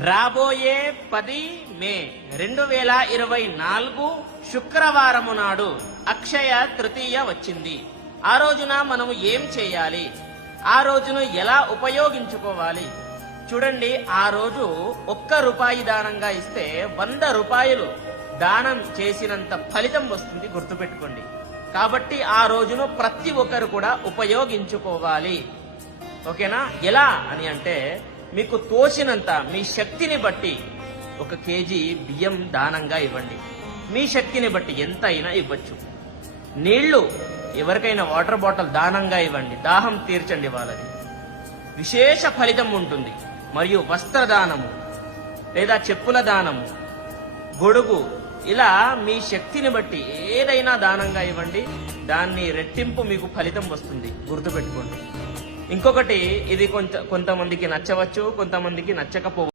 రాబోయే 10 మే 2024 శుక్రవారము నాడు అక్షయ తృతీయ వచ్చింది. ఆ రోజున మనము ఏం చేయాలి, ఆ రోజును ఎలా ఉపయోగించుకోవాలి చూడండి. ఆ రోజు 1 రూపాయి దానంగా ఇస్తే 100 రూపాయలు దానం చేసినంత ఫలితం వస్తుంది, గుర్తుపెట్టుకోండి. కాబట్టి ఆ రోజును ప్రతి ఒక్కరు కూడా ఉపయోగించుకోవాలి. ఓకేనా? ఎలా అని అంటే, మీకు తోచినంత మీ శక్తిని బట్టి 1 కేజీ బియ్యం దానంగా ఇవ్వండి. మీ శక్తిని బట్టి ఎంత అయినా ఇవ్వచ్చు. నీళ్లు, ఎవరికైనా వాటర్ బాటిల్ దానంగా ఇవ్వండి, దాహం తీర్చండి వాళ్ళది, విశేష ఫలితం ఉంటుంది. మరియు వస్త్రదానము లేదా చెప్పుల దానము, గొడుగు, ఇలా మీ శక్తిని బట్టి ఏదైనా దానంగా ఇవ్వండి, దాన్ని రెట్టింపు మీకు ఫలితం వస్తుంది, గుర్తుపెట్టుకోండి. ఇంకొకటి, ఇది కొంతమందికి నచ్చవచ్చు, కొంతమందికి నచ్చకపోవచ్చు.